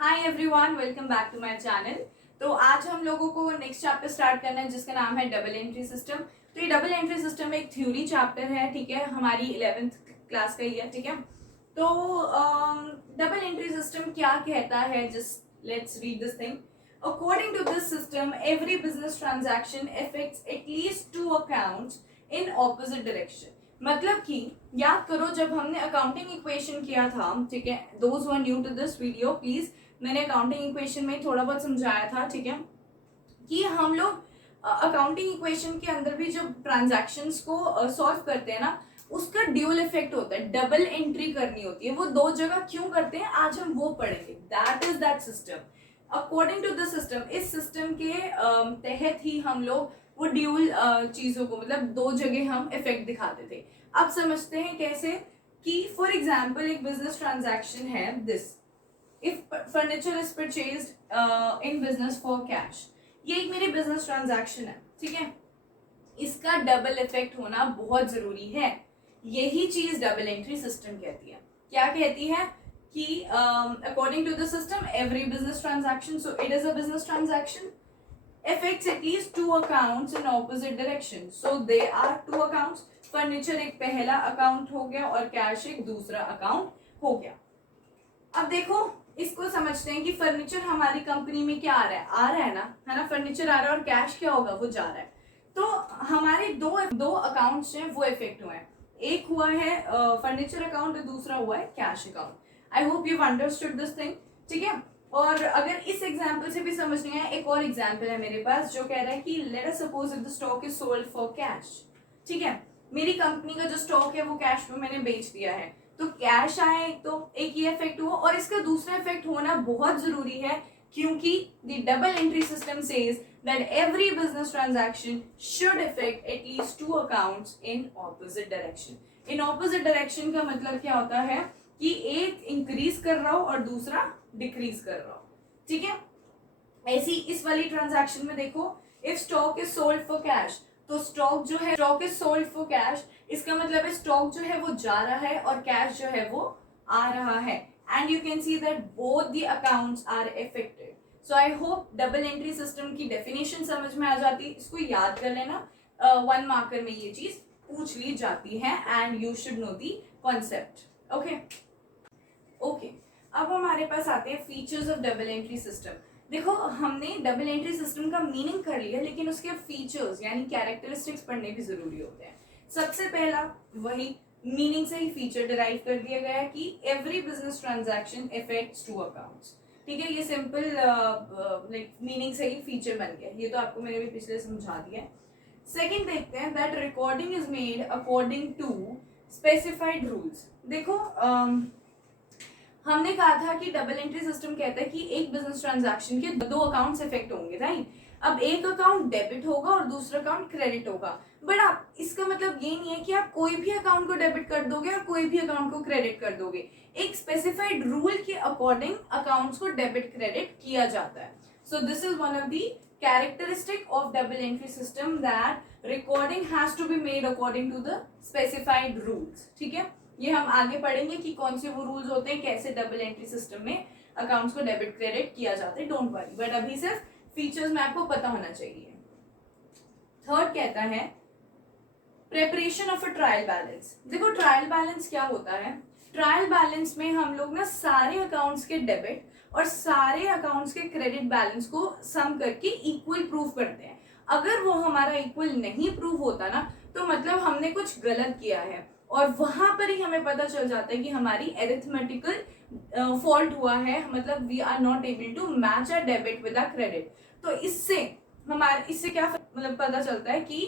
Hi everyone, welcome back to my channel. तो आज हम लोगों को नेक्स्ट चैप्टर स्टार्ट करना है जिसका नाम है डबल एंट्री सिस्टम। तो ये डबल एंट्री सिस्टम एक थ्योरी चैप्टर है, ठीक है, हमारी 11th क्लास का ही है, ठीक है। तो डबल एंट्री सिस्टम क्या कहता है, just let's read this thing. According to this system, every business transaction affects at least two accounts in opposite direction. मतलब कि याद करो जब हमने अकाउंटिंग इक्वेशन किया था, ठीक है, those who are new to this video please, मैंने अकाउंटिंग इक्वेशन में थोड़ा बहुत समझाया था, ठीक है, कि हम लोग अकाउंटिंग इक्वेशन के अंदर भी जब ट्रांजैक्शंस को सॉल्व करते हैं ना, उसका ड्यूल इफेक्ट होता है, डबल एंट्री करनी होती है। वो दो जगह क्यों करते हैं आज हम वो पढ़ेंगे। That is that system. According to the system, इस सिस्टम के तहत ही हम लोग वो ड्यूल चीजों को, मतलब दो जगह हम इफेक्ट दिखाते थे। अब समझते हैं कैसे। कि फॉर एग्जाम्पल एक बिजनेस ट्रांजैक्शन है this, if furniture is purchased in business for cash. ये एक मेरी बिजनेस ट्रांजैक्शन है, ठीक है, इसका डबल इफेक्ट होना बहुत जरूरी है। यही चीज डबल एंट्री सिस्टम कहती है। क्या कहती है कि according to the system every business transaction, so it is a business transaction, affects at least two accounts in opposite direction. So they are two accounts. Furniture एक पहला अकाउंट हो गया और कैश एक दूसरा अकाउंट हो गया। अब देखो इसको समझते हैं कि फर्नीचर हमारी कंपनी में क्या आ रहा है ना, है ना, फर्नीचर आ रहा है और कैश क्या होगा, वो जा रहा है। तो हमारे दो अकाउंट्स हैं वो इफेक्ट हुए हैं। एक हुआ है फर्नीचर अकाउंट और दूसरा हुआ है cash account. I hope you understood this thing, ठीक है। और अगर इस एग्जाम्पल से भी समझ नहीं आया, एक और एग्जाम्पल है मेरे पास जो कह रहा है कि let us suppose if the stock is sold for cash, ठीक है, मेरी कंपनी का जो स्टॉक है वो कैश में मैंने बेच दिया है, तो कैश आए तो एक ये इफेक्ट हुआ, और इसका दूसरा इफेक्ट होना बहुत जरूरी है क्योंकि the double entry system says that every business transaction should affect at least two accounts in opposite direction. In opposite direction का मतलब क्या होता है कि एक इंक्रीज कर रहा हो और दूसरा डिक्रीज कर रहा हो, ठीक है। ऐसी इस वाली ट्रांजैक्शन में देखो, if stock is sold for cash, तो स्टॉक जो है, stock is sold for cash, इसका मतलब है स्टॉक जो है वो जा रहा है और कैश जो है वो आ रहा है। And you can see that both the accounts are affected. So I hope double entry system की डेफिनेशन समझ में आ जाती है। इसको याद कर लेना, 1 मार्कर में ये चीज पूछ ली जाती है and you should know the concept. Okay, अब हमारे पास आते हैं features of double entry system. देखो हमने डबल एंट्री सिस्टम का मीनिंग कर लिया, लेकिन उसके फीचर्स यानी कैरेक्टरिस्टिक्स पढ़ने भी जरूरी होते हैं। सबसे पहला वही मीनिंग से ही फीचर डिराइव कर दिया गया कि every business transaction affects two accounts, ठीक है। ये सिंपल लाइक मीनिंग से ही फीचर बन गया, ये तो आपको मैंने भी पिछले समझा दिया है। सेकंड देखते हैं that recording is made according to specified rules. देखो हमने कहा था कि डबल एंट्री सिस्टम कहता है कि एक बिजनेस ट्रांजैक्शन के दो अकाउंट्स इफेक्ट होंगे, राइट। अब एक अकाउंट डेबिट होगा और दूसरा अकाउंट क्रेडिट होगा, बट आप इसका मतलब ये नहीं है कि आप कोई भी अकाउंट को डेबिट कर दोगे और कोई भी अकाउंट को क्रेडिट कर दोगे। एक स्पेसिफाइड रूल के अकॉर्डिंग अकाउंट्स को डेबिट क्रेडिट किया जाता है। So this is one of the characteristic of double entry system that recording has to be made according to the specified rules, ठीक है। ये हम आगे पढ़ेंगे कि कौन से वो रूल्स होते हैं, कैसे डबल एंट्री सिस्टम में अकाउंट्स को डेबिट क्रेडिट किया जाता है, डोंट वरी, बट अभी सिर्फ फीचर्स में आपको पता होना चाहिए। थर्ड कहता है preparation of a trial balance. देखो ट्रायल बैलेंस क्या होता है, ट्रायल बैलेंस में हम लोग ना सारे अकाउंट्स के डेबिट और सारे अकाउंट्स के क्रेडिट बैलेंस को सम करके इक्वल प्रूव करते हैं। अगर वो हमारा इक्वल नहीं प्रूव होता ना, तो मतलब हमने कुछ गलत किया है, और वहां पर ही हमें पता चल जाता है कि हमारी एरिथमेटिकल फॉल्ट हुआ है, मतलब we are not able to match a debit with a credit. तो इससे क्या मतलब पता चलता है कि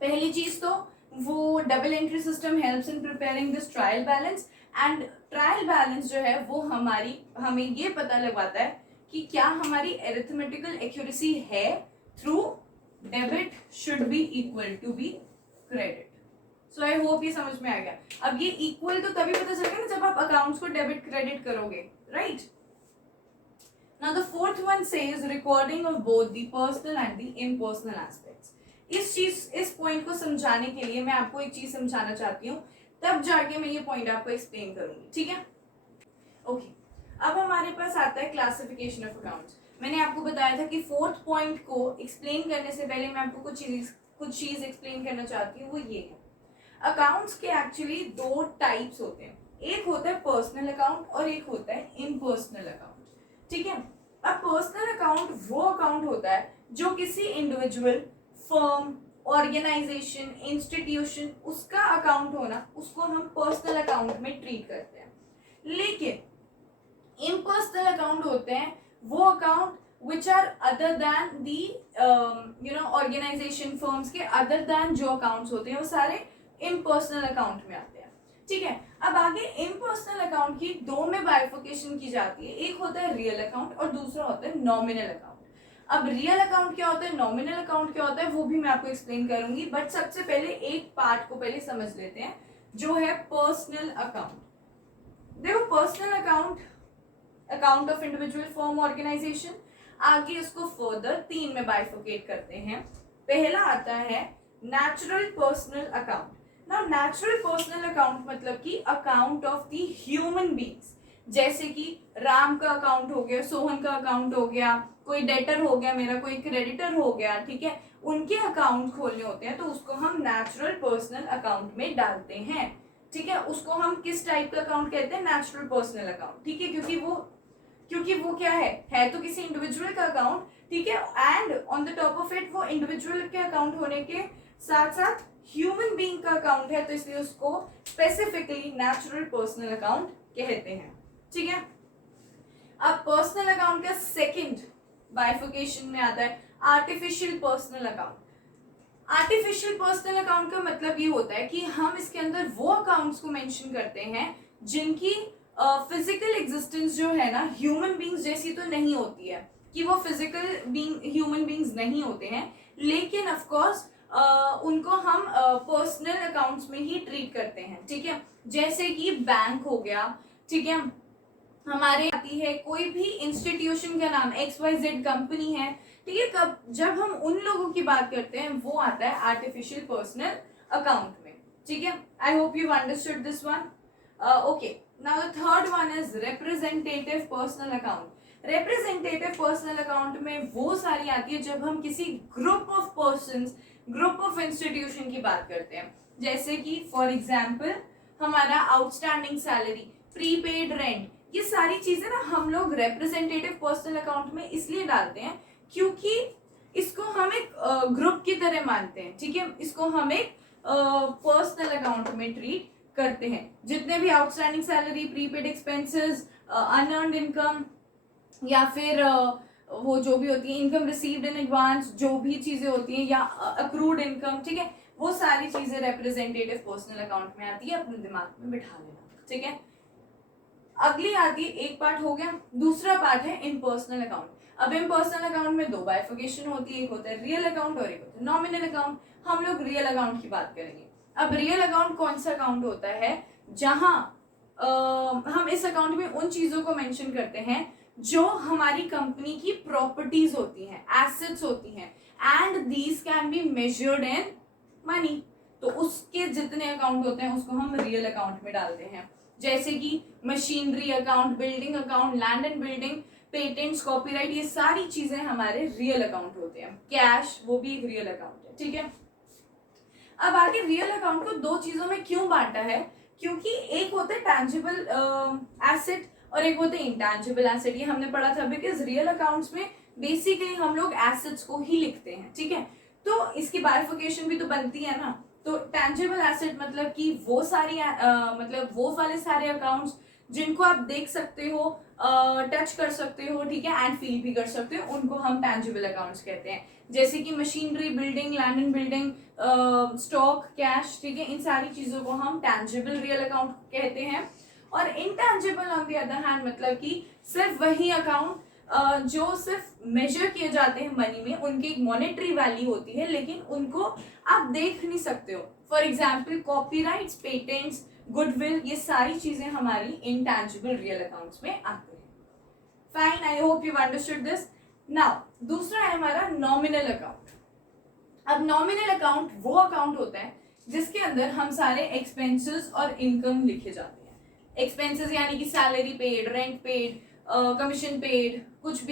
पहली चीज तो वो double entry system helps in preparing this trial balance, and trial balance जो है वो हमें ये पता लगवाता है कि क्या हमारी एरिथमेटिकल एक्यूरेसी है through debit should be equal to be credit. So I hope ये समझ में आ गया। अब ये इक्वल तो तभी पता चलेगा ना जब आप अकाउंट्स को डेबिट क्रेडिट करोगे, right. Now the fourth one says recording of both the personal and the impersonal aspects. इस पॉइंट को समझाने के लिए मैं आपको एक चीज समझाना चाहती हूँ, तब जाके मैं ये पॉइंट आपको एक्सप्लेन करूंगी, ठीक है। ओके, अब हमारे पास आता है क्लासिफिकेशन ऑफ अकाउंट्स। मैंने आपको बताया था कि फोर्थ पॉइंट को एक्सप्लेन करने से पहले मैं आपको कुछ चीज एक्सप्लेन करना चाहती हूँ, वो ये है अकाउंट्स के एक्चुअली दो टाइप्स होते हैं, एक होता है पर्सनल अकाउंट और एक होता है इम्पर्सनल अकाउंट। ठीक है, अब पर्सनल अकाउंट वो अकाउंट होता है जो किसी इंडिविजुअल, फर्म, ऑर्गेनाइजेशन, इंस्टीट्यूशन, उसका अकाउंट होना, उसको हम पर्सनल अकाउंट में ट्रीट करते हैं। लेकिन इम्पर्सनल अकाउंट होते हैं वो account which are other than the organisation, firms के अदर दैन जो अकाउंट्स होते हैं वो सारे इम्पर्सनल अकाउंट में आते हैं। ठीक है, अब आगे इम्पर्सनल अकाउंट की दो में बाइफिकेशन की जाती है, एक होता है रियल अकाउंट और दूसरा होता है नॉमिनल अकाउंट। अब रियल अकाउंट क्या होता है, नॉमिनल अकाउंट क्या होता है, वो भी मैं आपको एक्सप्लेन करूंगी, बट सबसे पहले एक पार्ट को पहले समझ लेते हैं जो है पर्सनल अकाउंट। देखो personal account, account of individual, firm, organisation, आगे उसको फर्दर तीन में बाइफिकेट करते हैं। पहला आता है natural personal account. Now natural personal account मतलब कि account of the human beings, जैसे कि राम का अकाउंट हो गया, सोहन का अकाउंट हो गया, कोई डेटर हो गया मेरा, कोई क्रेडिटर हो गया, ठीक है, उनके अकाउंट खोलने होते हैं तो उसको हम नेचुरल पर्सनल अकाउंट में डालते हैं। ठीक है, उसको हम किस टाइप का अकाउंट कहते हैं, नेचुरल पर्सनल अकाउंट। ठीक है, क्योंकि वो क्या है तो किसी इंडिविजुअल का अकाउंट। ठीक है, and on the top of it वो इंडिविजुअल के अकाउंट होने के साथ साथ ह्यूमन बीइंग का अकाउंट है, तो इसलिए उसको स्पेसिफिकली नेचुरल पर्सनल अकाउंट कहते हैं। ठीक है, अब पर्सनल अकाउंट का सेकंड बाइफिकेशन में आता है artificial personal account. Artificial personal account का मतलब ये होता है कि हम इसके अंदर वो अकाउंट्स को मेंशन करते हैं जिनकी फिजिकल एग्जिस्टेंस जो है ना ह्यूमन बीइंग्स जैसी तो नहीं होती है, कि वो फिजिकल बीइंग ह्यूमन बीइंग्स नहीं होते हैं, लेकिन ऑफ कोर्स उनको हम पर्सनल अकाउंट्स में ही ट्रीट करते हैं। ठीक है, जैसे कि बैंक हो गया, ठीक है, हमारे आती है कोई भी इंस्टीट्यूशन का नाम XYZ कंपनी है। ठीक है, कब जब हम उन लोगों की बात करते हैं वो आता है आर्टिफिशियल पर्सनल अकाउंट में। ठीक है, आई hope you understood this one. Okay, now the third one is representative personal account. Representative personal account में वो सारी आती है जब हम किसी group of persons, group of institution की बात करते हैं, जैसे कि फॉर एग्जांपल हमारा आउटस्टैंडिंग सैलरी, प्रीपेड रेंट, ये सारी चीजें ना हम लोग रिप्रेजेंटेटिव पर्सनल अकाउंट में इसलिए डालते हैं क्योंकि इसको हम एक ग्रुप की तरह मानते हैं। ठीक है, इसको हम एक पर्सनल अकाउंट में ट्रीट करते हैं। जितने भी outstanding salary, prepaid expenses, unearned income, या फिर वो जो भी होती है इनकम रिसीव्ड इन एडवांस, जो भी चीजें होती हैं, या अक्रूड इनकम, ठीक है, वो सारी चीजें रिप्रेजेंटेटिव पर्सनल अकाउंट में आती है, अपने दिमाग में बिठा लेना। ठीक है, अगली आती है, एक पार्ट हो गया, दूसरा पार्ट है इम्पर्सनल अकाउंट। अब इम्पर्सनल अकाउंट में दो बाइफिकेशन होती है, एक होता है रियल अकाउंट और एक होता है नॉमिनल अकाउंट। हम लोग रियल अकाउंट की बात करेंगे। अब रियल अकाउंट कौन सा अकाउंट होता है जहां हम इस अकाउंट में उन चीजों को मेंशन करते हैं जो हमारी कंपनी की प्रॉपर्टीज होती हैं, एसेट्स होती हैं, and these can be measured in money. तो उसके जितने अकाउंट होते हैं उसको हम रियल अकाउंट में डालते हैं, जैसे कि machinery account, building account, land and building, patents, copyright, ये सारी चीजें हमारे रियल अकाउंट होते हैं। कैश, वो भी एक रियल अकाउंट है। ठीक है, अब आगे रियल अकाउंट को दो चीजों में क्यों बांटा है, क्योंकि एक होता है टैंजिबल एसेट और एक होता है इंटैंजिबल एसेट। ये हमने पढ़ा था, बिकॉज रियल अकाउंट्स में बेसिकली हम लोग एसेट्स को ही लिखते हैं। ठीक है, तो इसकी बाइफिकेशन भी तो बनती है ना। तो टैंजिबल एसेट मतलब कि वो सारी मतलब वो वाले सारे अकाउंट्स जिनको आप देख सकते हो, टच कर सकते हो, ठीक है, एंड फील भी कर सकते हो, उनको हम टैंजिबल अकाउंट्स कहते हैं। जैसे कि machinery, building, land and building, stock, cash, ठीक है, इन सारी चीजों को हम टैंजिबल रियल अकाउंट कहते हैं। और intangible on the other hand मतलब कि सिर्फ वही अकाउंट जो सिर्फ मेजर किए जाते हैं मनी में, उनकी एक मॉनेटरी वैल्यू होती है, लेकिन उनको आप देख नहीं सकते हो। For example copyrights, patents, goodwill, ये सारी चीजें हमारी इनटैंजिबल रियल अकाउंट्स में आती है। Fine, I hope you understood this. Now दूसरा है हमारा नॉमिनल अकाउंट। अब नॉमिनल अकाउंट वो अकाउंट होता है जिसके अंदर हम सारे एक्सपेंसेस और इनकम लिखे जाते हैं। एक्सपेंसेस यानी कि salary paid, rent paid, commission paid, कुछ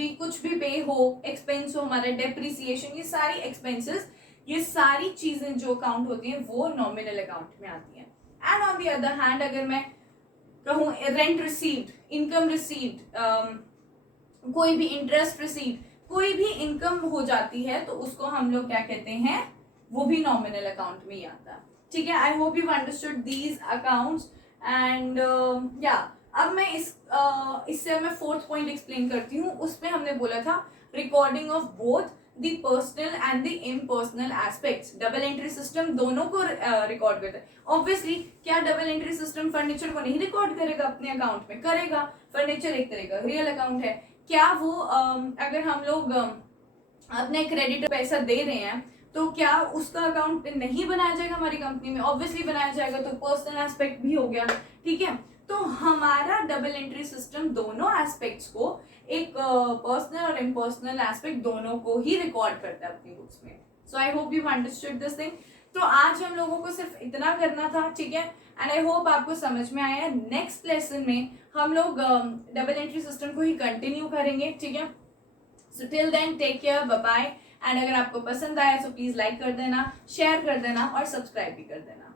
भी पे हो, एक्सपेंस हो हमारा, डेप्रिसिएशन, ये सारी एक्सपेंसेस, ये सारी चीजें जो अकाउंट होती हैं वो नॉमिनल अकाउंट में आती हैं। And on the other hand अगर मैं कहूँ रेंट रिसीव्ड, इनकम रिसीव्ड, कोई भी इंटरेस्ट रिसीव्ड, कोई भी इनकम हो जाती है तो उसको हम लोग क्या कहते हैं, वो भी नॉमिनल अकाउंट में ही आता है। ठीक है, आई hope you understood these accounts and या अब मैं इससे मैं फोर्थ पॉइंट एक्सप्लेन करती हूँ। उसमें हमने बोला था recording of both the personal and the impersonal aspects. Double entry system दोनों को रिकॉर्ड करता है। ऑब्वियसली क्या डबल एंट्री सिस्टम फर्नीचर को नहीं रिकॉर्ड करेगा अपने अकाउंट में? करेगा। फर्नीचर एक तरह का रियल अकाउंट है। क्या वो अगर हम लोग अपने क्रेडिट पैसा दे रहे हैं तो क्या उसका अकाउंट नहीं बनाया जाएगा हमारी कंपनी में? ऑब्वियसली बनाया जाएगा, तो पर्सनल एस्पेक्ट भी हो गया। ठीक है, तो हमारा डबल एंट्री सिस्टम दोनों एस्पेक्ट्स को, एक पर्सनल और इम्पर्सनल एस्पेक्ट दोनों को ही रिकॉर्ड करता है अपनी बुक्स में। So I hope you understood this thing. तो आज हम लोगों को सिर्फ इतना करना था, ठीक है, एंड आई होप आपको समझ में आया। नेक्स्ट लेसन में हम लोग डबल एंट्री सिस्टम को ही कंटिन्यू करेंगे। ठीक है, so till then take care, bye bye. And अगर आपको पसंद आया तो प्लीज लाइक कर देना, शेयर कर देना और सब्सक्राइब भी कर देना।